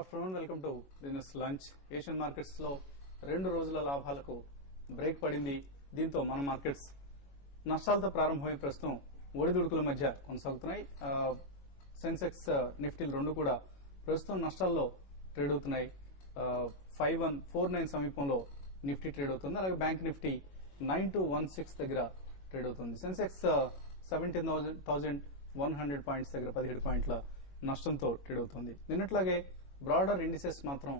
Afternoon welcome to business lunch. Asian markets లో 2 రోజుల లాభాలకు break పడింది. దీంతో మన మార్కెట్స్ నష్టాలతో ప్రారంభమై ప్రస్తుతం ఒడిదుడుకుల మధ్య కొనసాగుతున్నాయి. సెన్సెక్స్ నిఫ్టీలు రెండు కూడా ప్రస్తుతం నష్టాల్లో ట్రేడ్ అవుతున్నాయి. 5149 సమీపంలో నిఫ్టీ ట్రేడ్ అవుతుంది. అలాగే బ్యాంక్ నిఫ్టీ 9216 దగ్గర ట్రేడ్ అవుతుంది. సెన్సెక్స్ 17,100 పాయింట్స్ దగ్గర 17 పాయింట్ల నష్టంతో ట్రేడ్ అవుతుంది. నిన్నట్లాగే బ్రాడర్ ఇండిసెస్ మాత్రం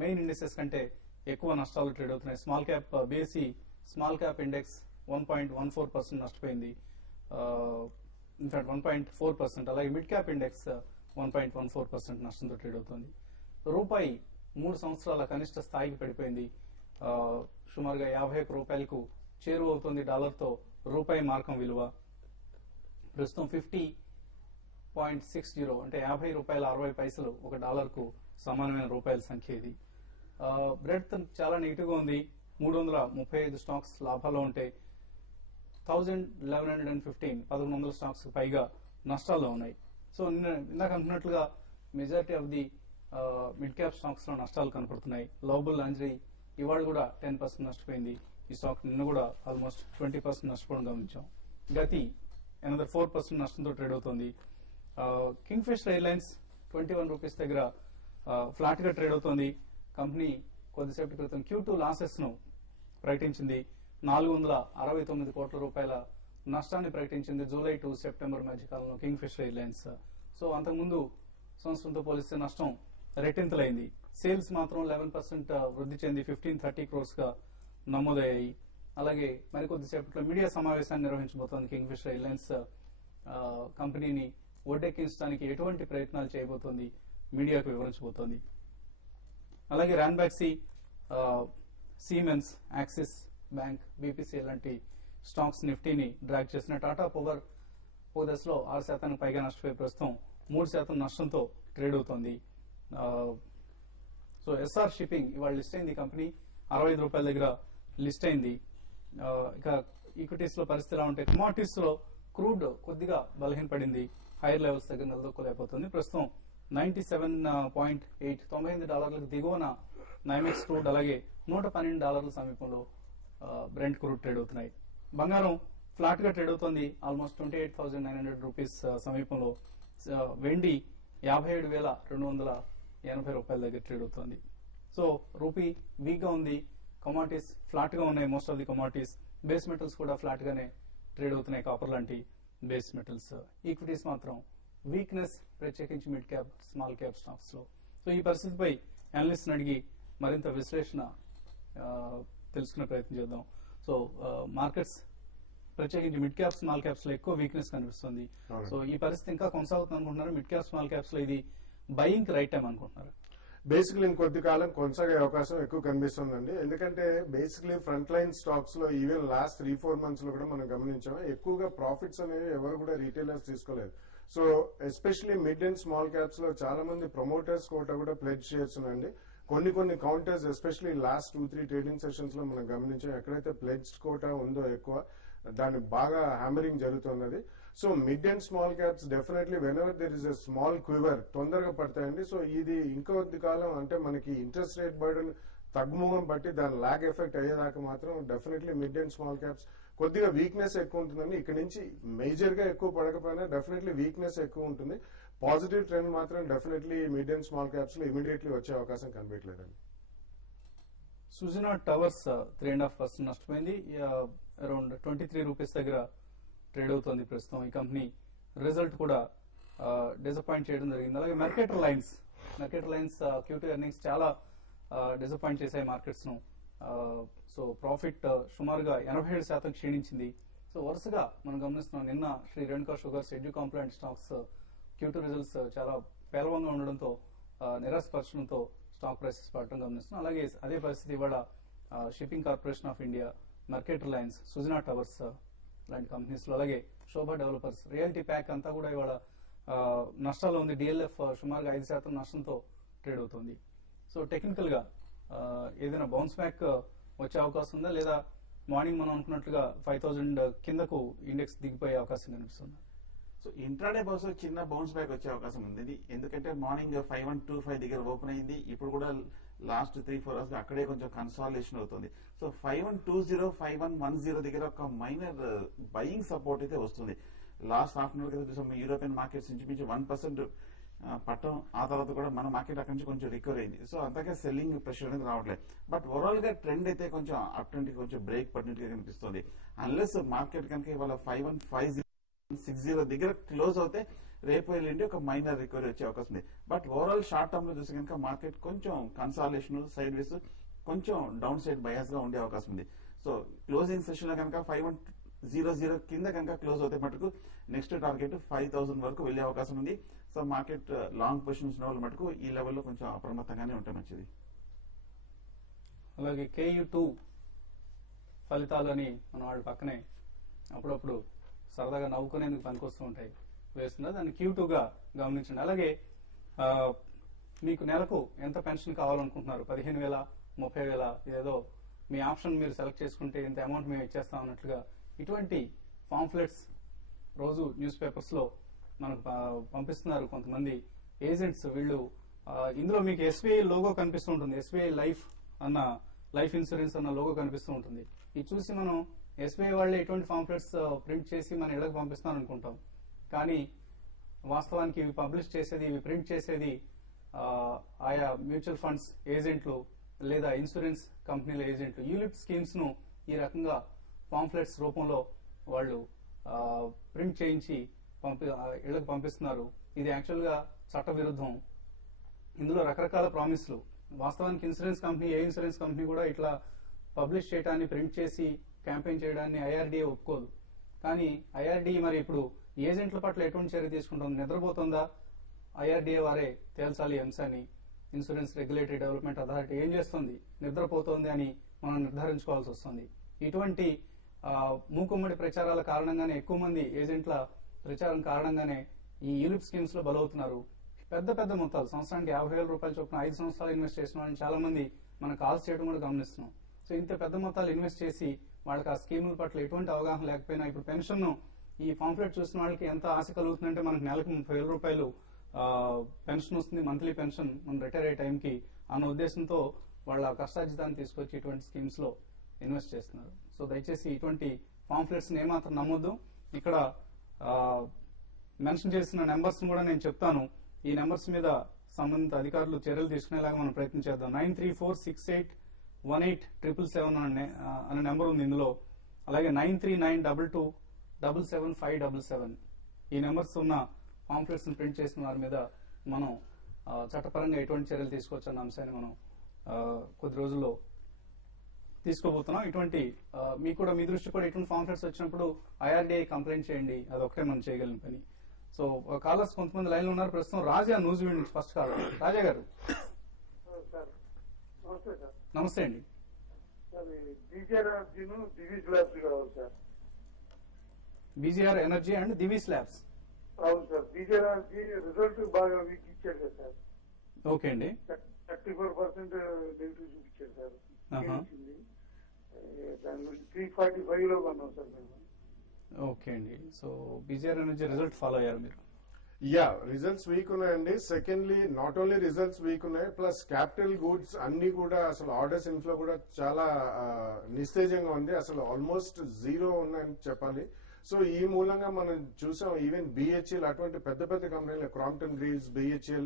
మెయిన్ ఇండిసెస్ కంటే ఎక్కువ నష్టాలు ట్రేడ్ అవుతున్నాయి. Small cap BSE small cap index 1.14% నష్టపోయింది. ఇన్ఫాక్ట్ 1.4%. అలాగే మిడ్ క్యాప్ ఇండెక్స్ 1.14% నష్టంతో ట్రేడ్ అవుతుంది. రూపాయి 3 సంవత్సరాల కనిష్ట స్థాయికి పడిపోయింది. సుమారుగా 51 రూపాయలకు చేరువవుతుంది. డాలర్తో రూపాయి మార్కం విలువ ప్రస్తుతం 50.60 అంటే 50 రూపాయల 60 పైసలు ఒక డాలర్కు సమానమైన రూపాయల సంఖ్య. ఇది బ్రెడ్త్ చాలా నెగిటివ్ గా ఉంది. 335 స్టాక్స్ లాభాల్లో ఉంటే 1115 స్టాక్స్ పైగా నష్టాల్లో ఉన్నాయి. సో ఇందాక అనుకున్నట్లుగా majority of the mid cap stocks లో నష్టాలు కనపడుతున్నాయి. లవబుల్ లాంజరీ ఇవాళ కూడా 10% నష్టపోయింది. ఈ స్టాక్ నిన్న కూడా ఆల్మోస్ట్ 20% నష్టపోవడం గమనించాం. గతి అనదర్ 4% నష్టంతో ట్రేడ్ అవుతుంది. కింగ్ ఫిషర్ ఎయిర్లైన్స్ 21 రూపీస్ దగ్గర ఫ్లాట్ గా ట్రేడ్ అవుతోంది. కంపెనీ కొద్దిసేపటి క్రితం Q2 లాసెస్ ను ప్రకటించింది. 469 కోట్ల రూపాయల నష్టాన్ని ప్రకటించింది జూలై టు సెప్టెంబర్ మధ్య కాలంలో కింగ్ ఫిషర్ ఎయిర్లైన్స్. సో అంతకుముందు సంవత్సరంతో పోలిస్తే నష్టం రెట్టింతలైంది. సేల్స్ మాత్రం 11% వృద్ధి చెంది 1530 క్రోర్స్ గా నమోదయ్యాయి. అలాగే మరికొద్దిసేపట్లో మీడియా సమావేశాన్ని నిర్వహించబోతోంది కింగ్ ఫిషర్ ఎయిర్లైన్స్. కంపెనీని ఒడ్డెక్కించడానికి ఎటువంటి ప్రయత్నాలు చేయబోతోంది మీడియాకు వివరించబోతోంది. అలాగే Ranbaxy, Siemens, axis bank, BPC లాంటి స్టాక్స్ నిఫ్టీని డ్రాగ్ చేసిన టాటా పవర్ ఓ దశలో 6% పైగా నష్టపోయి ప్రస్తుతం 3% నష్టంతో ట్రేడ్ అవుతోంది. సో ఎస్ఆర్ షిప్పింగ్ ఇవాళ లిస్ట్ అయింది. కంపెనీ 65 రూపాయల దగ్గర లిస్ట్ అయింది. ఇక ఈక్విటీస్ లో పరిస్థితి ఎలా ఉంటే కమోడిటీస్ లో క్రూడ్ కొద్దిగా బలహీనపడింది. హైయర్ లెవెల్స్ దగ్గర నిలదొక్కలేకపోతుంది. ప్రస్తుతం $97.8 $98 దిగువన నైమెక్స్ క్రూడ్, అలాగే $112 సమీపంలో బ్రెంట్ క్రూడ్ ట్రేడ్ అవుతున్నాయి. బంగారం ఫ్లాట్ గా ట్రేడ్ అవుతోంది. ఆల్మోస్ట్ 28,900 రూపీస్ సమీపంలో. వెండి 57,280 రూపాయల దగ్గర ట్రేడ్ అవుతోంది. సో రూపీ వీక్ గా ఉంది. కమోడిటీస్ ఫ్లాట్ గా ఉన్నాయి. Most of the commodities. Base metals కూడా ఫ్లాట్ గానే ట్రేడ్ అవుతున్నాయి. కాపర్ లాంటి బేస్ మెటల్స్. ఈక్విటీస్ మాత్రం వీక్నెస్, ప్రత్యేకించి mid cap, small cap stocks లో. సో ఈ పరిస్థితిపై అనలిస్ట్ అడిగి మరింత విశ్లేషణ తెలుసుకునే ప్రయత్నం చేద్దాం. సో మార్కెట్స్ ప్రత్యేకించి మిడ్ క్యాప్, స్మాల్ క్యాప్స్ లో ఎక్కువ వీక్నెస్ కనిపిస్తుంది. సో ఈ పరిస్థితి ఇంకా కొనసాగుతుంది అనుకుంటున్నారు? మిడ్ క్యాప్, స్మాల్ క్యాప్స్ లో ఇది బయింగ్ రైట్ టైం అనుకుంటున్నారు? బేసిక్లీ ఇంకొద్ది కాలం కొనసాగే అవకాశం ఎక్కువ కనిపిస్తుందండి. ఎందుకంటే బేసిక్లీ ఫ్రంట్ లైన్ స్టాక్స్ లో ఈవెన్ లాస్ట్ 3-4 మంత్స్ లో కూడా మనం గమనించాం, ఎక్కువగా ప్రాఫిట్స్ అనేవి ఎవరు కూడా రీటైలర్స్ తీసుకోలేదు. So especially mid and small caps లో చాలా మంది ప్రమోటర్స్ కోటా కూడా ప్లెడ్జ్ చేస్తున్నాయండి. కొన్ని counters especially last 2-3 trading sessions లో మనం గమనించాం, ఎక్కడైతే ప్లెడ్జ్ కోటా ఉందో ఎక్కువ దాన్ని బాగా హ్యామరింగ్ జరుగుతున్నది. So mid and small caps definitely whenever there is a small quiver తొందరగా పడతాయండి. సో ఇది ఇంకొద్ది కాలం అంటే మనకి ఇంట్రెస్ట్ రేట్ బర్డన్ తగ్గుముఖం బట్టి దాని లాగ్ ఎఫెక్ట్ అయ్యేదాకా మాత్రం definitely mid and small caps కొద్దిగా వీక్నెస్ ఎక్కువ ఉంటుందండి. ఇక్కడ నుంచి మేజర్ గా ఎక్కువ పడకపోయినా డెఫినెట్లీ వీక్నెస్ ఎక్కువ ఉంటుంది. పాజిటివ్ ట్రెండ్ మాత్రం definitely mid and small caps లో ఇమీడియట్లీ వచ్చే అవకాశం కనిపించలేదండి. సుజనా టవర్స్ 3.5% నష్టపోయింది. అరౌండ్ 23 రూపీస్ దగ్గర ట్రేడ్ అవుతోంది ప్రస్తుతం. ఈ కంపెనీ రిజల్ట్ కూడా డిసప్పాయింట్ చేయడం జరిగింది. అలాగే మెర్కేటర్ లైన్స్ Q2 ఎర్నింగ్స్ చాలా డిసప్పాయింట్ చేశాయి మార్కెట్స్ ను. సో ప్రాఫిట్ సుమారుగా 87% క్షీణించింది. సో వరుసగా మనం గమనిస్తున్నాం, నిన్న Shree Renuka Sugars, Educomp stocks Q2 results చాలా పేలవంగా ఉండడంతో నిరాశపరచడంతో స్టాక్ ప్రైసెస్ పడటం గమనిస్తున్నాం. అలాగే అదే పరిస్థితి ఇవాళ shipping corporation of India, Mercator lines, Sujana towers లాంటి కంపెనీస్ లో, అలాగే శోభా డెవలపర్స్, రియాలిటీ ప్యాక్ అంతా కూడా ఇవాళ నష్టాల్లో ఉంది. డిఎల్ఎఫ్ సుమారుగా 5% నష్టంతో ట్రేడ్ అవుతుంది. సో టెక్నికల్ గా ఏదైనా బౌన్స్ బ్యాక్ వచ్చే అవకాశం ఉందా, లేదా మార్నింగ్ మనం అనుకున్నట్లుగా 5,000 కిందకు ఇండెక్స్ దిగిపోయే అవకాశం కనిపిస్తుందా? సో ఇంట్రాడే బౌన్స్ చిన్న బౌన్స్ బ్యాక్ వచ్చే అవకాశం ఉంది. ఎందుకంటే మార్నింగ్ 5125 దగ్గర ఓపెన్ అయింది. ఇప్పుడు కూడా లాస్ట్ 3-4 అవర్స్ అక్కడే కొంచెం కన్సాలిడేషన్ అవుతుంది. సో 5120 5110 దగ్గర ఒక మైనర్ బయింగ్ సపోర్ట్ అయితే వస్తుంది. లాస్ట్ హాఫ్ అన్ అవర్ కదా చూసాం యూరోపియన్ మార్కెట్స్ ఇంచుమించు 1% పట్టం. ఆ తర్వాత కూడా మన మార్కెట్ అక్కడి నుంచి కొంచెం రికవర్ అయింది. సో అంతగా సెల్లింగ్ ప్రెషర్ అనేది రావట్లేదు. బట్ ఓవరాల్ గా ట్రెండ్ అయితే కొంచెం అప్ ట్రెండ్ కొంచెం బ్రేక్ పడినట్టుగా కనిపిస్తుంది. అన్లెస్ మార్కెట్ కనుక ఇవాళ 5150 దగ్గర క్లోజ్ అవుతే రేపు ఎల్లుండి ఒక మైనర్ రికవరీ వచ్చే అవకాశం ఉంది. బట్ ఓవరాల్ షార్ట్ టర్మ్ లో చూస్తే కనుక మార్కెట్ కొంచెం కన్సాలేషన్ సైడ్ వేస్ కొంచెం డౌన్ సైడ్ బయాస్ గా ఉండే అవకాశం ఉంది. సో క్లోజింగ్ సెషన్ లో కనుక 5100 కింద కనుక క్లోజ్ అవుతే మటుకు నెక్స్ట్ టార్గెట్ 5000 వరకు వెళ్లే అవకాశం ఉంది. సో మార్కెట్ లాంగ్ పొజిషన్స్ ఉన్న వాళ్ళు మటుకు ఈ లెవెల్లో కొంచెం అప్రమత్తంగానే ఉంటే మంచిది. అలాగే KU2 ఫలితాలని మన వాళ్ళ పక్కనే అప్పుడప్పుడు సరదాగా నవ్వుకునేందుకు పనికొస్తూ ఉంటాయి వేస్తున్నారు. దాన్ని Q2గా గమనించండి. అలాగే మీకు నెలకు ఎంత పెన్షన్ కావాలనుకుంటున్నారు? 15,000, 30,000, ఏదో మీ ఆప్షన్ మీరు సెలెక్ట్ చేసుకుంటే ఇంత అమౌంట్ మేము ఇచ్చేస్తాం అన్నట్లుగా ఇటువంటి పాంఫ్లెట్స్ రోజు న్యూస్ పేపర్స్ లో మనకు పంపిస్తున్నారు కొంతమంది ఏజెంట్స్. వీళ్ళు ఇందులో మీకు SBI లోగో కనిపిస్తూ ఉంటుంది. SBI లైఫ్ అన్న లైఫ్ ఇన్సూరెన్స్ అన్న లోగో కనిపిస్తూ ఉంటుంది. ఇది చూసి మనం SBI వాళ్ళే ఎటువంటి పాంఫ్లెట్స్ ప్రింట్ చేసి మన ఇళ్లకు పంపిస్తాం అనుకుంటాం. కానీ వాస్తవానికి ఇవి పబ్లిష్ చేసేది, ఇవి ప్రింట్ చేసేది ఆయా మ్యూచువల్ ఫండ్స్ ఏజెంట్లు లేదా ఇన్సూరెన్స్ కంపెనీల ఏజెంట్లు. యూలిప్ స్కీమ్స్ ను ఈ రకంగా పాంఫ్లెట్స్ రూపంలో వాళ్ళు ప్రింట్ చేయించి ఇళ్లకు పంపిస్తున్నారు. ఇది యాక్చువల్ గా చట్ట విరుద్ధం. ఇందులో రకరకాల ప్రామిస్లు. వాస్తవానికి ఇన్సూరెన్స్ కంపెనీ, ఏ ఇన్సూరెన్స్ కంపెనీ కూడా ఇట్లా పబ్లిష్ చేయడాన్ని, ప్రింట్ చేసి క్యాంపెయిన్ చేయడాన్ని IRDA ఒప్పుకోదు. కానీ IRDA మరి ఇప్పుడు ఏజెంట్ల పట్ల ఎటువంటి చర్య తీసుకుంటుంది? నిద్రపోతుందా? IRDA వారే తేల్చాలి ఈ అంశాన్ని. ఇన్సూరెన్స్ రెగ్యులేటరీ డెవలప్మెంట్ అథారిటీ ఏం చేస్తుంది? నిద్రపోతోంది అని మనం నిర్ధారించుకోవాల్సి వస్తుంది. ఇటువంటి మూకుమ్మడి ప్రచారాల కారణంగానే, ఎక్కువ మంది ఏజెంట్ల ప్రచారం కారణంగానే ఈ యూలిప్ స్కీమ్స్ లో బలవుతున్నారు. పెద్ద పెద్ద మొత్తాలు, సంవత్సరానికి 50,000 రూపాయలు చొప్పున 5 సంవత్సరాలు ఇన్వెస్ట్ చేసిన వాళ్ళని చాలా మంది మనం కాల్స్ చేయడం కూడా గమనిస్తున్నాం. సో ఇంత పెద్ద మొత్తాలు ఇన్వెస్ట్ చేసి వాళ్ళకి ఆ స్కీముల పట్ల ఎటువంటి అవగాహన లేకపోయినా ఇప్పుడు పెన్షన్ ఈ పాంఫ్లెట్ చూసిన వాళ్ళకి ఎంత ఆశ కలుగుతుందంటే మనకు నెలకు 30,000 రూపాయలు పెన్షన్ వస్తుంది, మంత్లీ పెన్షన్ మనం రిటైర్ అయ్యే టైంకి అన్న ఉద్దేశంతో వాళ్ళ కష్టార్జితాన్ని తీసుకొచ్చి ఇటువంటి స్కీమ్స్ లో ఇన్వెస్ట్ చేస్తున్నారు. సో దయచేసి ఇటువంటి పాంఫ్లెట్స్ ఏమాత్రం నమ్మొద్దు. ఇక్కడ మెన్షన్ చేసిన నెంబర్స్ కూడా నేను చెప్తాను. ఈ నెంబర్స్ మీద సంబంధిత అధికారులు చర్యలు తీసుకునేలాగా మనం ప్రయత్నం చేద్దాం. 9346818777 అనే నెంబర్ ఉంది ఇందులో. అలాగే 939222777577 ఈ నెంబర్స్ ఉన్న పాంఫ్లెట్స్ ని ప్రింట్ చేసిన వారి మీద మనం చట్టపరంగా ఎటువంటి చర్యలు తీసుకోవచ్చు అన్న అంశాన్ని మనం కొద్ది రోజుల్లో తీసుకోబోతున్నాం. ఇటువంటి మీకు కూడా మీ దృష్టి కూడా ఇటువంటి పాంఫ్లెట్స్ వచ్చినప్పుడు IRDA కంప్లైంట్ చేయండి. అదొక్కటే మనం చేయగలిగిన పని. సో కాలర్స్ కొంతమంది లైన్ లో ఉన్నారు. ప్రస్తుతం రాజా న్యూజిలాండ్ నుంచి ఫస్ట్ కాలర్. రాజా గారు నమస్తే అండి. BGR energy and Divi's labs. అవును సార్. BGR ఎనర్జీ రిజల్ట్ బాగా వీక్ ఇచ్చాడు కదా సార్. ఓకే అండి. 34% నెగిటివ్ చూపించాడు సార్. దాని గురించి 345 లో కొన్నాం సార్ మేము. ఓకే అండి. So BGR energy result follow అయ్యారు మీరు? యా, రిజల్ట్స్ వీక్ ఉన్నాయండి. Secondly not only results week ఉన్నాయి, ప్లస్ క్యాపిటల్ గూడ్స్ అన్ని కూడా అసలు ఆర్డర్స్ ఇన్ఫ్లో కూడా చాలా నిస్తేజంగా ఉంది. అసలు ఆల్మోస్ట్ జీరో ఉన్నాయని చెప్పాలి. సో ఈ మూలంగా మనం చూసాం ఈవెన్ BHEL అటువంటి పెద్ద పెద్ద కంపెనీలు, క్రాంప్టన్ గ్రీవ్స్, BHEL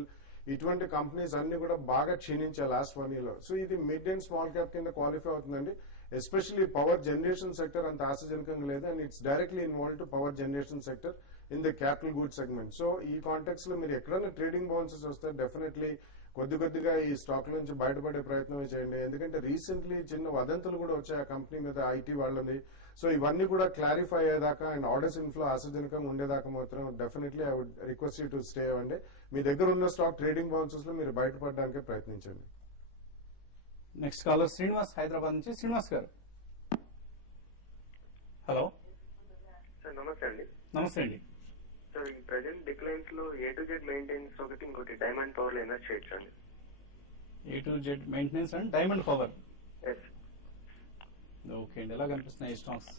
ఇటువంటి కంపెనీస్ అన్ని కూడా బాగా క్షీణించాయి లాస్ట్ 1 year లో. సో ఇది మిడ్ అండ్ స్మాల్ క్యాప్ కింద క్వాలిఫై అవుతుందండి. ఎస్పెషల్లీ పవర్ జనరేషన్ సెక్టర్ అంత ఆశాజనకంగా లేదు, and it's directly involve to power generation sector in the capital good segment. So ఈ కాంటెక్స్ లో మీరు ఎక్కడైనా ట్రేడింగ్ బౌన్సెస్ వస్తే డెఫినెట్లీ కొద్దిగా ఈ స్టాక్ నుంచి బయటపడే ప్రయత్నం చేయండి. ఎందుకంటే రీసెంట్లీ చిన్న వదంతులు కూడా వచ్చాయి ఆ కంపెనీ మీద, IT వాళ్ళని. సో ఇవన్నీ కూడా క్లారిఫై అయ్యేదాకా అండ్ ఆర్డర్స్ ఇన్ఫ్లో ఆశాజనకంగా ఉండేదాకా మాత్రం definitely I would request you to stay అవ్వండి. మీ దగ్గర ఉన్న స్టాక్ ట్రేడింగ్ బౌన్సెస్ లో మీరు బయటపడడానికి ప్రయత్నించండి. నెక్స్ట్ కాలర్ శ్రీనివాస్ హైదరాబాద్ నుంచి. శ్రీనివాస్ గారు హలో. సార్ నమస్తే అండి. నమస్తే అండి. సార్ ఈ ప్రెసెంట్ డిక్లైన్స్ లో A to Z మెయింటెనెన్స్ ఒకటి, ఇంకోటి డైమండ్ పవర్ లో ఇన్వెస్ట్ చేయొచ్చు అండి. A to Z maintenance and diamond power. Yes. Okay అండి. ఎలా కనిపిస్తున్నాయి ఈ స్టాక్స్?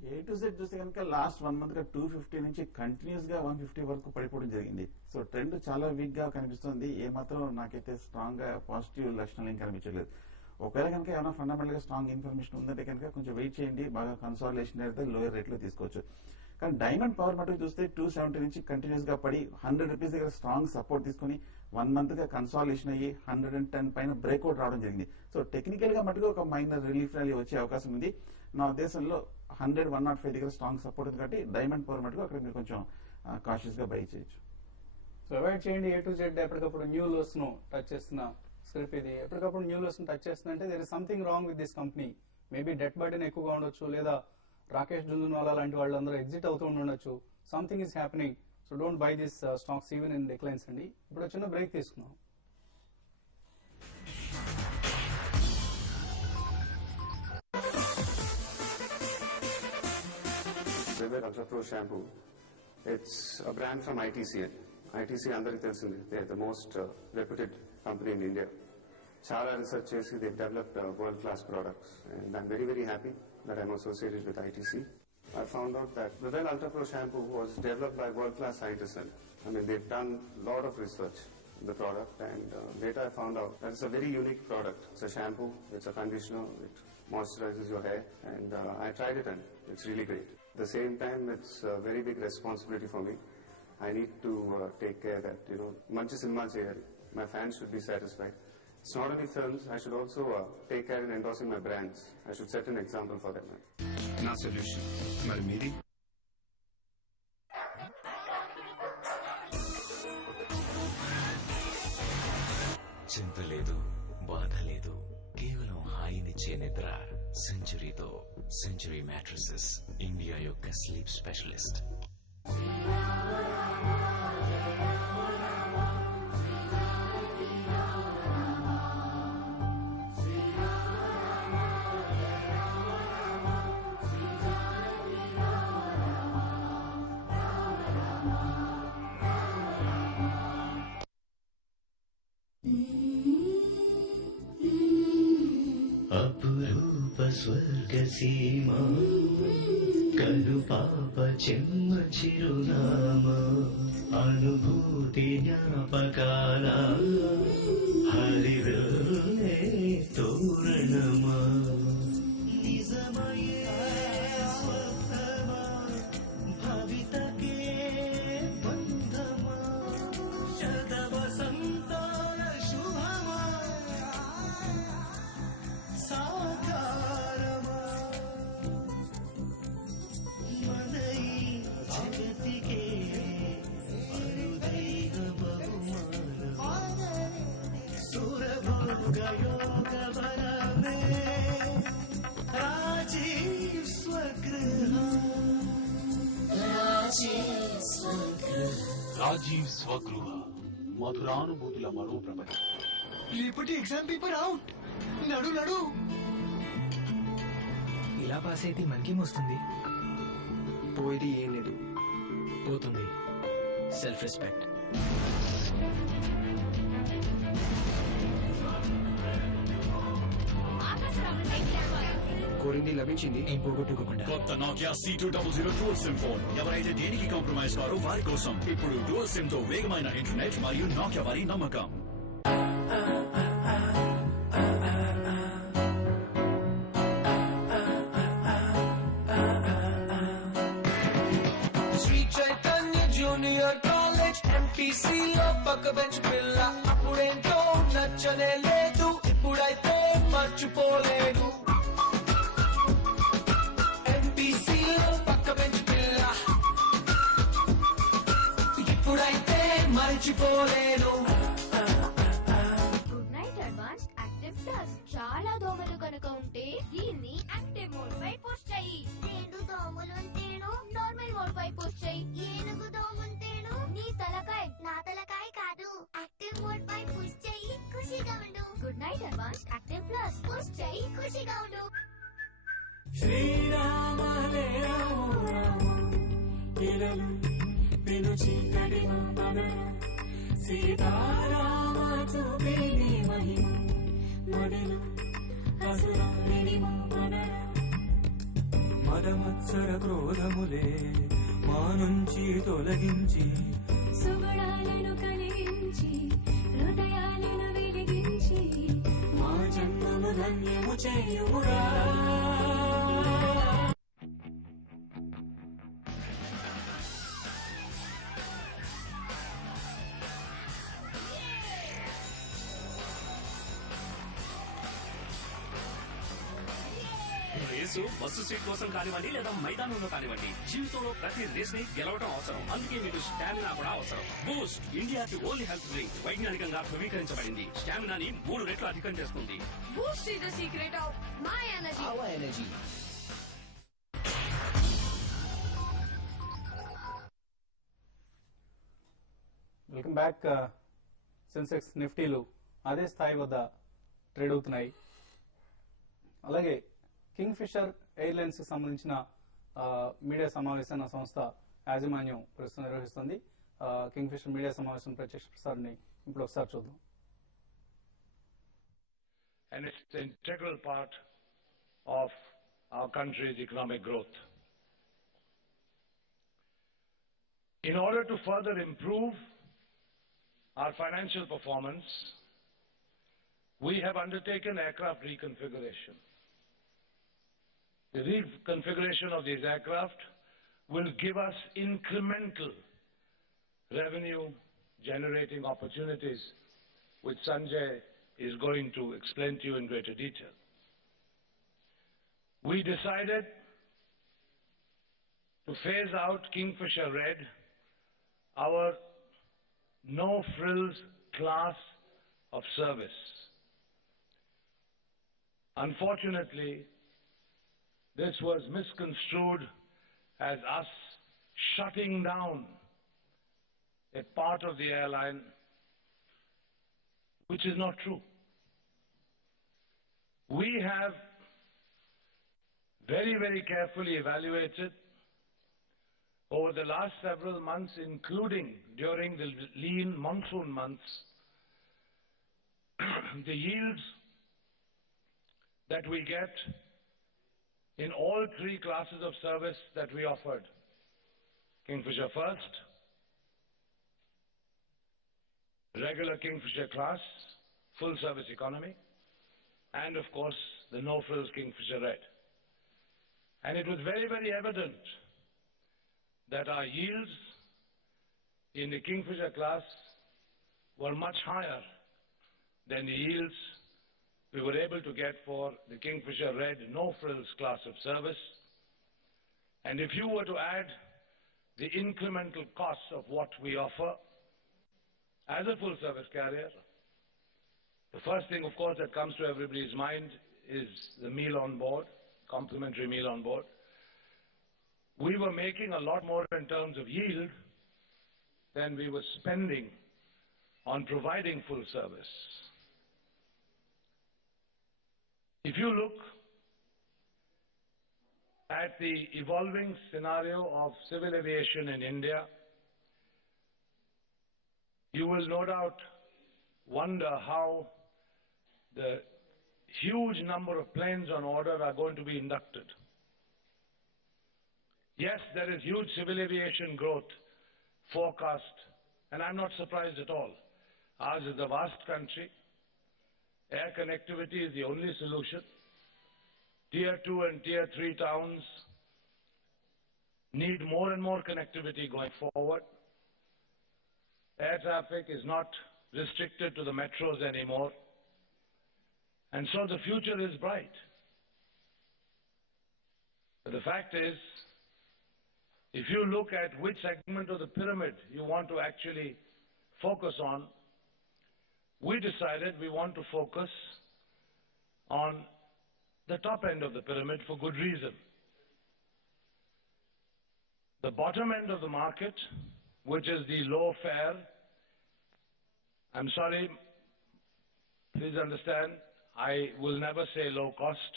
A to Z చూస్తే కనుక లాస్ట్ 1 మంత్ గా 250 నుంచి కంటిన్యూస్ గా 150 వరకు పడిపోవడం జరిగింది. సో ట్రెండ్ చాలా వీక్ గా కనిపిస్తుంది. ఏ మాత్రం నాకైతే స్ట్రాంగ్ గా పాజిటివ్ లక్షణాలు ఏం కనిపించలేదు. ఒకవేళ కనుక ఏమైనా ఫండమెంటల్ గా స్ట్రాంగ్ ఇన్ఫర్మేషన్ ఉందంటే కనుక కొంచెం వెయిట్ చేయండి, బాగా కన్సాలిడేషన్ అయితే లోయర్ రేట్ లో తీసుకోవచ్చు. కానీ డైమండ్ పవర్ మటుకు చూస్తే 270 నుంచి కంటిన్యూస్ గా పడి 100 రూపీస్ దగ్గర స్ట్రాంగ్ సపోర్ట్ తీసుకుని 1 మంత్ గా కన్సాలిడేషన్ అయ్యి 110 పైన బ్రేక్అవుట్ రావడం జరిగింది. సో టెక్నికల్ గా మటుకు ఒక మైనర్ రిలీఫ్ ర్యాలీ వచ్చే అవకాశం ఉంది. నా ఉద్దేశంలో 105 దగ్గర స్ట్రాంగ్ సపోర్ట్ ఉంది కాబట్టి డైమండ్ పవర్ మటుకు అక్కడ మీరు కొంచెం కాషియస్ గా బై చేయొచ్చు. సో అవాయిడ్ చేయండి. A to Z ఎప్పటికప్పుడు న్యూ లోస్ ను టచ్ చేస్తున్న స్క్రిప్ట్ ఇది. ఎప్పటికప్పుడు న్యూ లోస్ ను టచ్ చేస్తుందంటే there is something wrong with this company. Maybe debt burden ఎక్కువగా ఉండొచ్చు, లేదా రాకేష్ జుంజున్వాలా లాంటి వాళ్ళందరూ ఎగ్జిట్ అవుతూ ఉండొచ్చు. Something is happening. So don't by this stocks even in declines అండి. ఇప్పుడు చిన్న బ్రేక్ తీసుకున్నాం. River Ultra Pro shampoo. It's a brand from ITCL. ITC అందరికి తెలిసింది. They are the most reputed company in India. చాలా research చేసి they've developed world class products, and I'm very very happy that I'm associated with ITC. I found out that River Ultra Pro shampoo was developed by world class scientists. I mean, they've done a lot of research in the product, and later I found out that it's a very unique product. It's a shampoo, it's a conditioner, it moisturizes your hair, and I tried it and it's really great. At the same time, it's a very big responsibility for me. I need to take care that, manchi cinema cheyali. My fans should be satisfied. It's not only films, I should also take care in endorsing my brands. I should set an example for them. Na solution. Mari meedi? చింత లేదు, బాధ లేదు, కేవలం హాయినిచ్చే నిద్ర. సెంచరీతో. Century mattresses, India యొక్క sleep specialist. అపురూప స్వర్గ సీమ కను పాప చెమ్మ చిరునామ అనుభూతి జ్ఞాపకాల హరివే తోరణమా నిజమయే స్వప్నమా భవితకే బంధమా శత వసంతాల శుభమా సాకారమా మనై జగతికే అరుదైన బహుమానమా సురభోగ యోగ బలమే రాజీవ్ స్వగృహ రాజీవ్ స్వగృహ, మధురానుభూతుల మరో ప్రపంచం. రేపటి ఎగ్జామ్ పేపర్ అవుట్. నడు నడు. ఇలా పాస్ అయితే మనకేం వస్తుంది? పోయేది ఏం లేదు, పోతుంది సెల్ఫ్ రెస్పెక్ట్. కోరింది లభించింది, ఏం పోగొట్టుకోకుండా. కొత్త Nokia C200 dual SIM phone. ఎవరైతే దేనికి కాంప్రమైజ్ కారో వారి కోసం ఇప్పుడు డ్యూయల్ సిమ్ తో వేగమైన ఇంటర్నెట్ మరియు నోకియా వారి నమ్మకం. శ్రీ చైతన్య జూనియర్ కాలేజ్ ఎంపీసీలో పక్క బెంచ్ పిల్ల. అప్పుడేంటో నచ్చనే లేదు, ఇప్పుడైతే మర్చిపోలేదు. ఎంపీసీలో పక్క బెంచ్ పిల్ల, ఇప్పుడైతే మర్చిపోలేదు. Good night advance active plus. చాలా దోమలు కనుక ఉంటే దీన్ని యాక్టివ్ మోడ్ పై పుష్ చెయ్యి. 2 దోమలు ఉంటేను నార్మల్ మోడ్ పై పుష్ చెయ్యి. 7 దోమలు ఉంటేను నీ తలకాయ నా తలకాయ కాదు. యాక్టివ్ మోడ్ పై పుష్ చెయ్యి, ఖుషిగా ఉండు. Good night advance active plus. Push చెయ్యి, ఖుషిగా ఉండు. శ్రీరామ ఇలలు పెను చీకటి మందన సీతారామ చూపేది మహిమ మదిలో అసురాలిని మన మదమత్సర క్రోధములే మా నుంచి తొలగించి సుగుణాలను కలిగించి హృదయాలను వెలిగించి మా జన్మము ధన్యము చేయుమురా. రేసు బస్సు సీట్ కోసం కానివ్వండి లేదా మైదానంలో కానివ్వండి, జీవితంలో ప్రతి రేస్ ని గెలవడం అవసరం. అందుకే మీకు స్టామినా కూడా అవసరం. బూస్ట్, ఇండియాకి ఓన్లీ హెల్త్ డ్రింక్, వైజ్ఞానికంగా ధృవీకరించబడింది. స్టామినాని 3 రెట్లు అధికం చేస్తుంది. Boost is the secret of my energy. Our energy. Welcome back. Sensex నిఫ్టీలు అదే స్థాయి వద్ద ట్రేడ్ అవుతున్నాయి. అలాగే కింగ్ ఫిషర్ ఎయిర్లైన్స్ కి సంబంధించిన మీడియా సమావేశాన్ని సంస్థ యాజమాన్యం ప్రస్తుతం నిర్వహిస్తుంది. కింగ్ ఫిషర్ మీడియా సమావేశం ప్రత్యక్ష ప్రసారాన్ని ఇప్పుడు ఒకసారి చూద్దాం. And it's the integral part of our country's economic growth. In order to further improve our financial performance, we have undertaken aircraft reconfiguration. The reconfiguration of these aircraft will give us incremental revenue generating opportunities, which Sanjay is going to explain to you in greater detail. We decided to phase out Kingfisher Red, our no-frills class of service. Unfortunately, this was misconstrued as us shutting down a part of the airline, which is not true. We have very, very carefully evaluated over the last several months, including during the lean monsoon months, the yields that we get in all 3 classes of service that we offered. Kingfisher First, regular Kingfisher class, full service economy, and of course the no-frills Kingfisher Red. And it was very, very evident that our yields in the Kingfisher class were much higher than the yields we were able to get for the Kingfisher Red no-frills class of service. And if you were to add the incremental costs of what we offer as a full-service carrier, the first thing, of course, that comes to everybody's mind is the meal on board, complimentary meal on board. We were making a lot more in terms of yield than we were spending on providing full service. If you look at the evolving scenario of civil aviation in India, you will no doubt wonder how the huge number of planes on order are going to be inducted. Yes, there is huge civil aviation growth forecast, and I'm not surprised at all. Ours is a vast country. Air connectivity is the only solution. Tier 2 and Tier 3 towns need more and more connectivity going forward. Air traffic is not restricted to the metros anymore. And so the future is bright. But the fact is, if you look at which segment of the pyramid you want to actually focus on, we decided we want to focus on the top end of the pyramid for good reason. The bottom end of the market, which is the low fare, I'm sorry, please understand, I will never say low cost,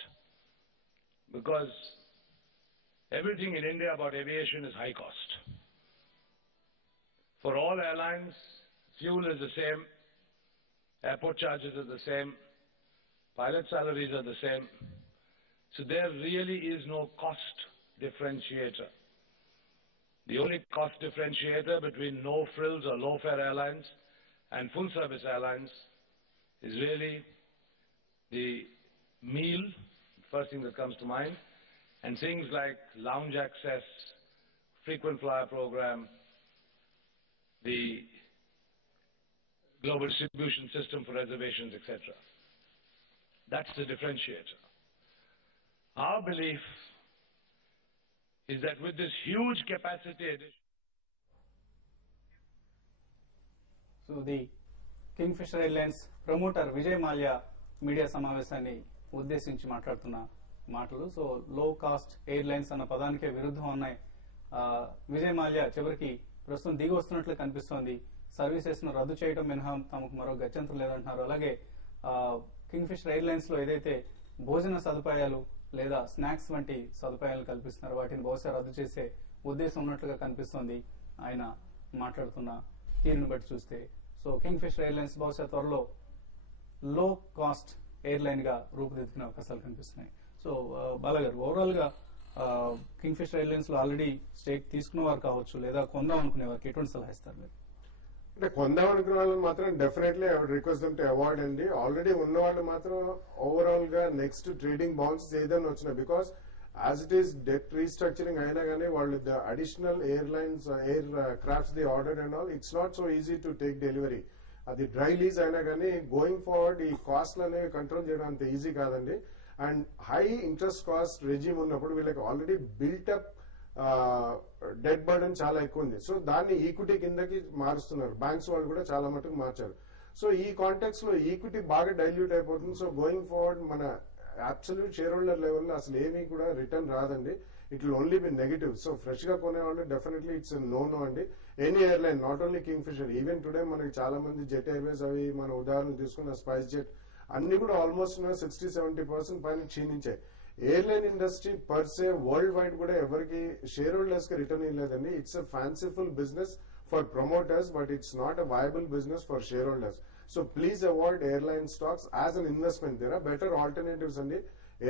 because everything in India about aviation is high cost. For all airlines, fuel is the same, airport charges are the same, pilot salaries are the same. So there really is no cost differentiator. The only cost differentiator between no-frills or low-fare airlines and full-service airlines is really the meal, first thing that comes to mind, and things like lounge access, frequent flyer program, the global distribution system for reservations, etc. That's the differentiator. Our belief is that with this huge capacity addition, so the Kingfisher airlines promoter Vijay Mallya media సమావేశాన్ని ఉద్దేశించి మాట్లాడుతున్న మాటలు. So లో cost airlines అన్న పదానికే విరుద్ధం ఉన్నాయి. విజయ్ మాల్యా చివరికి ప్రస్తుతం దిగి వస్తున్నట్లు కనిపిస్తోంది. సర్వీసెస్ ను రద్దు చేయడం మినహా తమకు మరో గత్యంతరం లేదంటున్నారు. అలాగే కింగ్ఫిషర్ ఎయిర్లైన్స్ లో ఏదైతే భోజన సదుపాయాలు లేదా స్నాక్స్ వంటి సదుపాయాలు కల్పిస్తున్నారు వాటిని బహుశా రద్దు చేసే ఉద్దేశం ఉన్నట్లుగా కనిపిస్తోంది ఆయన మాట్లాడుతున్న తీరును బట్టి చూస్తే. సో కింగ్ఫిషర్ ఎయిర్లైన్స్ బహుశా త్వరలో లో కాస్ట్ ఎయిర్లైన్ గా రూపుదిద్దుకునే అవకాశాలు కనిపిస్తున్నాయి. సో బాలగారు, ఓవరాల్ గా కింగ్ఫిషర్ ఎయిర్లైన్స్ లో ఆల్రెడీ స్టేక్ తీసుకున్న వారు కావచ్చు లేదా కొందాం అనుకునే వారికి ఎటువంటి సలహా ఇస్తారు మీరు? అంటే కొందాం అనుకున్న వాళ్ళని మాత్రం definitely I would request them to avoid అండి. ఆల్రెడీ ఉన్న వాళ్ళు మాత్రం ఓవరాల్ గా నెక్స్ట్ ట్రేడింగ్ బౌన్స్ ఏదైనా వచ్చినాయి, because as it is debt restructuring అయినా కానీ వాళ్ళు the additional airlines air crafts the order and all, it's not so easy to take delivery. అది డ్రై లీజ్ అయినా కానీ గోయింగ్ ఫార్వర్డ్ ఈ కాస్ట్లు అనేవి కంట్రోల్ చేయడం అంత ఈజీ కాదండి. And high interest cost regime ఉన్నప్పుడు వీళ్ళకి ఆల్రెడీ బిల్టప్ డెట్ బర్డన్ చాలా ఎక్కువ ఉంది. సో దాన్ని ఈక్విటీ కిందకి మారుస్తున్నారు. బ్యాంక్స్ వాళ్ళు కూడా చాలా మటుకు మార్చారు. సో ఈ కాంటెక్స్ లో ఈక్విటీ బాగా డైల్యూట్ అయిపోతుంది. సో గోయింగ్ ఫార్వర్డ్ మన అబ్సల్యూట్ షేర్ హోల్డర్ లెవెల్లో అసలు ఏమీ కూడా రిటర్న్ రాదండి. It will only be negative. So fresh గా కొనేవాళ్ళు డెఫినెట్లీ ఇట్స్ నో అండి. Any airline, not only Kingfisher, even today మనకి చాలా మంది జెట్ ఎయిర్వేస్ అవి మన ఉదాహరణ తీసుకున్న స్పైస్ జెట్ అన్ని కూడా ఆల్మోస్ట్ 60-70% పైన క్షీణించాయి. Airline industry per se world wide కూడా ఎవరికి షేర్ హోల్డర్స్ కి రిటర్న్ ఇవ్వలేదండి. It's a fanciful business for promoters, but it's not a viable business for share holders. So please avoid airline stocks as an investment. There are better alternatives and the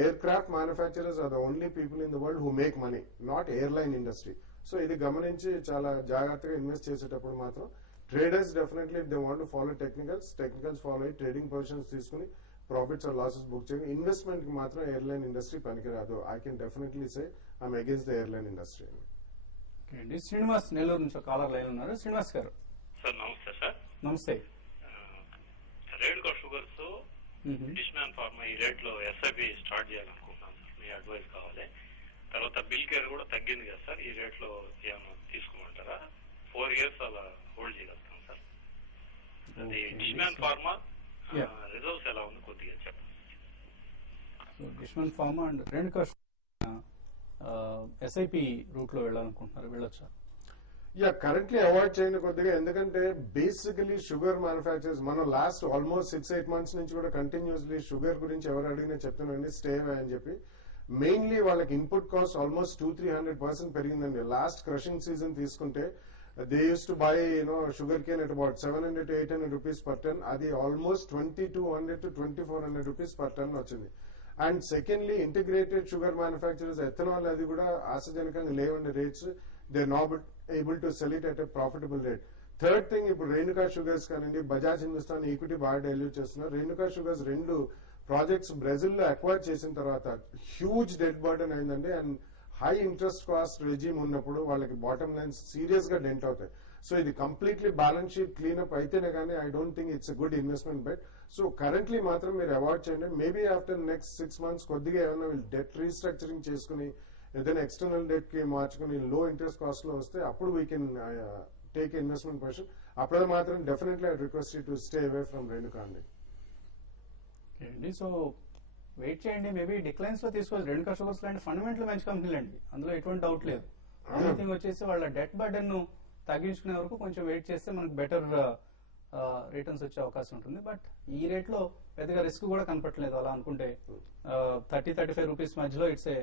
aircraft manufacturers are the only people in the world who make money, not airline industry. So ఇది గమనించి చాలా జాగ్రత్తగా invest చేసేటప్పుడు మాత్రం traders definitely they want to follow technicals follow అయ్యి trading positions తీసుకుని profits are losses book చేయండి. Investment కి మాత్రం ఎయిర్లైన్ ఇండస్ట్రీ పనికిరాదు. I can definitely say I'm against the airline industry. Srinivas Nellore నుంచి కాలర్ లైన్ ఉన్నారు. శ్రీనివాస్ గారు. సార్ నమస్తే. సార్ నమస్తే. రేణుకా షుగర్స్ డిష్నాన్ ఫార్మా ఈ రేట్ లో ఎస్ఐపి స్టార్ట్ చేయాలనుకుంటున్నాను సార్, మీ అడ్వైస్ కావాలి. తర్వాత బిల్ కేర్ కూడా తగ్గింది కదా సార్, ఈ రేట్ లో ఏమన్నా తీసుకోమంటారా? 4 years అలా హోల్డ్ చేయగలుగుతాం సార్. అది డిష్నాన్ ఫార్మా రిజల్ట్స్ ఎలా ఉంది కొద్దిగా చెప్పండి. Dishman pharma and Renuka SIP route లో వెళ్ళాలనుకుంటున్నారు, వెళ్ళొచ్చా? యా, కరెంట్లీ అవాయిడ్ చేయండి కొద్దిగా. ఎందుకంటే బేసికలీ షుగర్ మ్యానుఫ్యాక్చరర్స్ మనం లాస్ట్ ఆల్మోస్ట్ 6-8 months నుంచి కూడా కంటిన్యూస్లీ షుగర్ గురించి ఎవరు అడిగినా చెప్తున్నాండి స్టే అవే అని చెప్పి. మెయిన్లీ వాళ్ళకి ఇన్పుట్ కాస్ట్ ఆల్మోస్ట్ 200-300% పెరిగిందండి. లాస్ట్ క్రషింగ్ సీజన్ తీసుకుంటే they use to buy sugar cane at about 700-800 rupees per ton. అది ఆల్మోస్ట్ 2200-2400 rupees per ton వచ్చింది. And secondly integrated sugar manufacturers ethanol అది కూడా ఆశాజనకంగా లేవండి rates. They not able to sell it at a profitable rate. Third thing, ఇప్పుడు Renuka sugars కానివ్వండి, Bajaj Hindusthan equity బాగా dilute చేస్తున్నారు. రేణుకా షుగర్స్ 2 ప్రాజెక్ట్స్ బ్రెజిల్ లో అక్వైర్ చేసిన తర్వాత హ్యూజ్ డెట్ బర్డన్ అయిందండి. And high interest cost regime ఉన్నప్పుడు వాళ్ళకి బాటమ్ లైన్స్ సీరియస్ గా డెంట్ అవుతాయి. సో ఇది కంప్లీట్లీ బ్యాలెన్స్ షీట్ క్లీనప్ అయితేనే కానీ I don't think it's a good investment bet. So currently మాత్రం మీరు అవాయిడ్ చేయండి. మేబీ ఆఫ్టర్ నెక్స్ట్ 6 months కొద్దిగా ఏమైనా వీళ్ళు డెట్ రీస్ట్రక్చరింగ్ చేసుకుని ఏదైనా ఎక్స్టర్నల్ డెట్ కి మార్చుకుని లో ఇంట్రెస్ట్ కాస్ట్ లో వస్తే అప్పుడు we can take investment position. అప్పుడు మాత్రం definitely I request you to stay away from Renuka అండి. సో వెయిట్ చేయండి, మేబీ డిక్లైన్స్ లో తీసుకోవచ్చు. రేణుకా షుగర్స్ లాంటి ఫండమెంటల్ మంచి కంపెనీలు అండి, అందులో ఎటువంటి డౌట్ లేదు. థింగ్ వచ్చేసి వాళ్ళ డెట్ బర్డెన్ ను తగ్గించుకునే వరకు కొంచెం వెయిట్ చేస్తే మనకు బెటర్ రిటర్న్స్ వచ్చే అవకాశం ఉంటుంది. బట్ ఈ రేట్ లో పెద్దగా రిస్క్ కూడా కనపట్లేదు. అలా అనుకుంటే 30-35 rupees మధ్యలో ఇట్స్ ఏ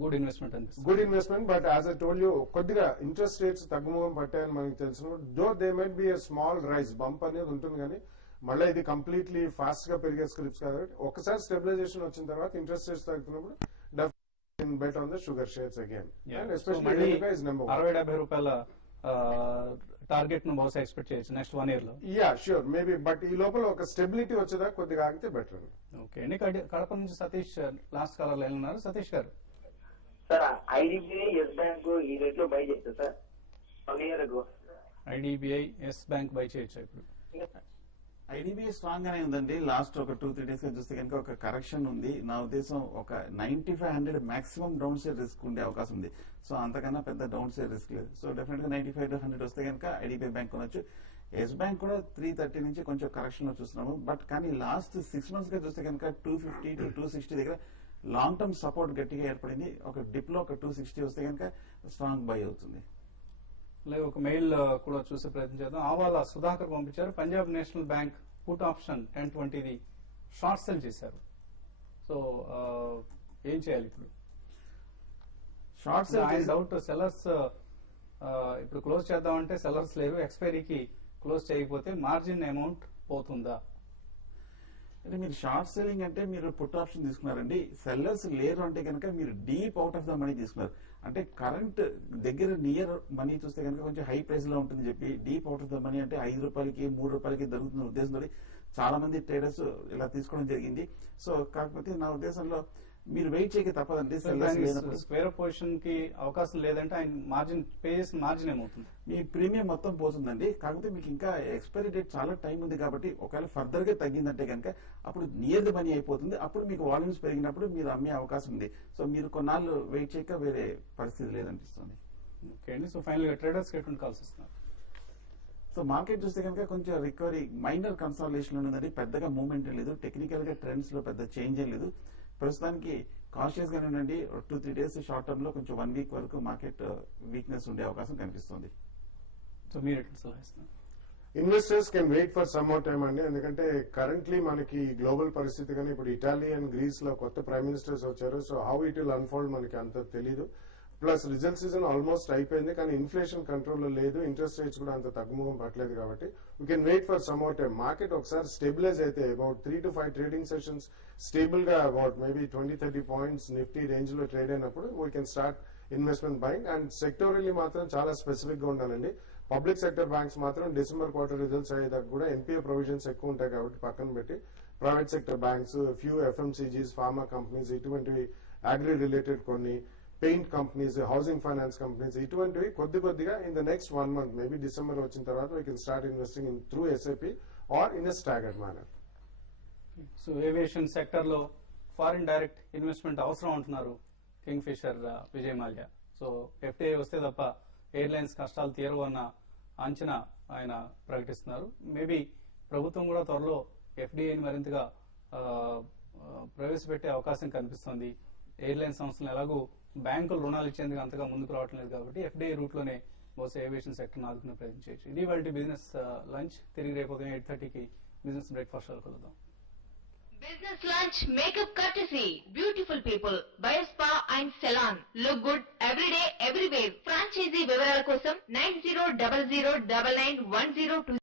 గుడ్ ఇన్వెస్ట్మెంట్ అనిపిస్తుంది. Good investment, but as I told you కొద్దిగా ఇంట్రెస్ట్ రేట్స్ తగ్గుముఖం పట్టాయని మనకి తెలుసు. Though they might be a small rise bump అనేది ఉంటుంది, కానీ మళ్ళీ ఇది కంప్లీట్లీ ఫాస్ట్ గా పెరిగే స్క్రిప్ట్స్ కాబట్టి ఒకసారి స్టెబిలైజేషన్ వచ్చిన తర్వాత ఇంట్రెస్ట్ రేట్స్ తగ్గుతున్నప్పుడు bet on the sugar shares again. Yeah. And So especially మళ్ళీ Arabica is number one. 60-70 రూపాయల టార్గెట్ ను బహుశా ఎక్స్పెక్ట్ చేయొచ్చు నెక్స్ట్ 1 year లో. Yeah, sure. Maybe. But ఈ లోపల ఒక స్టెబిలిటీ వచ్చేదా కొద్దిగా ఆగితే బెటర్. ఓకే అండి. కడప నుంచి సతీష్ లాస్ట్ కాలర్ లైన్ ఉన్నారు. Satish garu. Sir IDBI Yes Bank ఈ రేట్ లో బై చేస్తా sir 1 year ago. IDBI Yes Bank buy చేయొచ్చు ఇప్పుడు. ఐడిబిఐ స్ట్రాంగ్ గానే ఉందండి. లాస్ట్ ఒక 2-3 days గా చూస్తే కనుక ఒక కరెక్షన్ ఉంది. నా ఉద్దేశం ఒక 9500 మాక్సిమం డౌన్ సైడ్ రిస్క్ ఉండే అవకాశం ఉంది. సో అంతకన్నా పెద్ద డౌన్ సైడ్ రిస్క్ లేదు. సో డెఫినెట్ గా 95-100 వస్తే కనుక ఐడిబిఐ బ్యాంక్ కొనొచ్చు. ఎస్ బ్యాంక్ కూడా 330 నుంచి కొంచెం కరెక్షన్ లో చూస్తున్నాము. బట్ కానీ లాస్ట్ 6 months గా చూస్తే కనుక 250 to 260 దగ్గర లాంగ్ టర్మ్ సపోర్ట్ గట్టిగా ఏర్పడింది. ఒక డిప్ లో ఒక 260 వస్తే కనుక స్ట్రాంగ్ బై అవుతుంది. అలాగే ఒక మెయిల్ కూడా చూసే ప్రయత్నం చేద్దాం. ఆవాల సుధాకర్ పంపించారు. Punjab national bank put option 1020 short cell చేశారు. సో ఏం చేయాలి ఇప్పుడు? షార్ట్ సెల్ డౌట్ సెల్లర్స్ ఇప్పుడు క్లోజ్ చేద్దామంటే సెల్లర్స్ లేరు. ఎక్స్పైరీకి క్లోజ్ చేయకపోతే మార్జిన్ అమౌంట్ పోతుందా? అంటే మీరు షార్ట్ సెల్లింగ్ అంటే మీరు పుట్ ఆప్షన్ తీసుకున్నారండి. సెల్లర్స్ లేరు అంటే కనుక మీరు deep out of the money తీసుకున్నారు. అంటే కరెంట్ దగ్గర నియర్ మనీ చూస్తే కనుక కొంచెం హై ప్రైస్ లో ఉంటుంది చెప్పి deep out of the money అంటే 5 రూపాయలకి 3 రూపాయలకి దొరుకుతున్న ఉద్దేశంతో చాలా మంది ట్రేడర్స్ ఇలా తీసుకోవడం జరిగింది. సో కాకపోతే నా ఉద్దేశంలో మీరు వెయిట్ చేయక తప్పదండి. స్క్వేర్ పొజిషన్ కి అవకాశం లేదంటే ఆయన మార్జిన్ పే చేసిన మార్జిన్ ఏమవుతుంది? మీ ప్రీమియం మొత్తం పోతుందండి. కాకపోతే మీకు ఇంకా ఎక్స్పైరీ డేట్ చాలా టైం ఉంది కాబట్టి ఒకవేళ ఫర్దర్ గా తగ్గిందంటే కనుక అప్పుడు నియర్ ది మనీ అయిపోతుంది. అప్పుడు మీకు వాల్యూమ్స్ పెరిగినప్పుడు మీరు అమ్మే అవకాశం ఉంది. సో మీరు కొన్నాళ్ళు వెయిట్ చేయక వేరే పరిస్థితి లేదనిపిస్తుంది. ఓకే అండి. సో ఫైనల్ గా ట్రేడర్స్ కి ఎటువంటి కాల్స్ ఇస్తున్నారు? సో మార్కెట్ చూస్తే కనుక కొంచెం రికవరీ మైనర్ కన్సాలిడేషన్ ఉందండి. పెద్దగా మూవ్మెంట్ లేదు. టెక్నికల్ గా ట్రెండ్స్ లో పెద్ద చేంజ్ ఏం లేదు. ప్రస్తుతానికి కాన్షియస్ గానే ఉండండి. 2-3 days షార్ట్ టర్మ్ లో కొంచెం 1 week వరకు మార్కెట్ వీక్నెస్ ఉండే అవకాశం కనిపిస్తుంది. సో మీరు ఎట్లా సలహా ఇస్తున్నారు? Investors can wait for some more time అండి. ఎందుకంటే కరెంట్లీ మనకి గ్లోబల్ పరిస్థితి కానీ ఇప్పుడు ఇటాలీ అండ్ గ్రీస్ లో కొత్త ప్రైమ్ మినిస్టర్స్ వచ్చారు. So how it will unfold మనకి అంత తెలీదు. ప్లస్ రిజల్ట్ సీజన్ ఆల్మోస్ట్ అయిపోయింది కానీ ఇన్ఫ్లేషన్ కంట్రోల్లో లేదు. ఇంట్రెస్ట్ రేట్స్ కూడా అంత తగ్గుముఖం పట్టలేదు కాబట్టి we can wait for some more time. Market ఒకసారి స్టెబిలైజ్ అయితే about 3 to 5 trading sessions stable గా about maybe 20-30 points Nifty range లో ట్రేడ్ అయినప్పుడు we can start investment buying. And sectorially మాత్రం చాలా స్పెసిఫిక్ గా ఉండాలండి. పబ్లిక్ సెక్టర్ బ్యాంక్స్ మాత్రం డిసెంబర్ క్వార్టర్ రిజల్ట్స్ అయ్యేదాకా కూడా ఎన్పిఏ ప్రొవిజన్స్ ఎక్కువ ఉంటాయి కాబట్టి పక్కన పెట్టి private sector banks, few FMCGs, pharma companies, ఇటువంటివి అగ్రి రిలేటెడ్ కొన్ని paint companies, housing finance companies, ఇటువంటివి కొద్దిగా in the next 1 month maybe December వచ్చిన తర్వాత we can start investing in through SIP or in a staggered manner. So aviation sector లో foreign direct investment అవసరం అంటున్నారు Kingfisher Vijay Mallya. So FDI వస్తే తప్ప airlines కష్టాలు తీరవు అన్న అంచనా ఆయన ప్రకటిస్తున్నారు. మేబీ ప్రభుత్వం కూడా త్వరలో ఎఫ్డీఐని మరింతగా ప్రవేశపెట్టే అవకాశం కనిపిస్తోంది. ఎయిర్లైన్ సంస్థలు ఎలాగూ బ్యాంకులు రుణాలు ఇచ్చేందుకు అంతగా ముందుకు రావటం లేదు కాబట్టి ఎఫ్డీఐ రూట్ లోనే బహుశా ఏవియేషన్ సెక్టర్ ఆదుకునే ప్రయత్నం చేయొచ్చు. ఇది వాటి బిజినెస్ లంచ్. తిరిగి రేపు ఉదయం 8:30కి బిజినెస్ బ్రేక్ఫాస్ట్ కలుద్దాం. Business lunch makeup courtesy. Beautiful people. Bio spa and salon. Look good every day, everywhere. Franchisee వివరాల కోసం 9000999102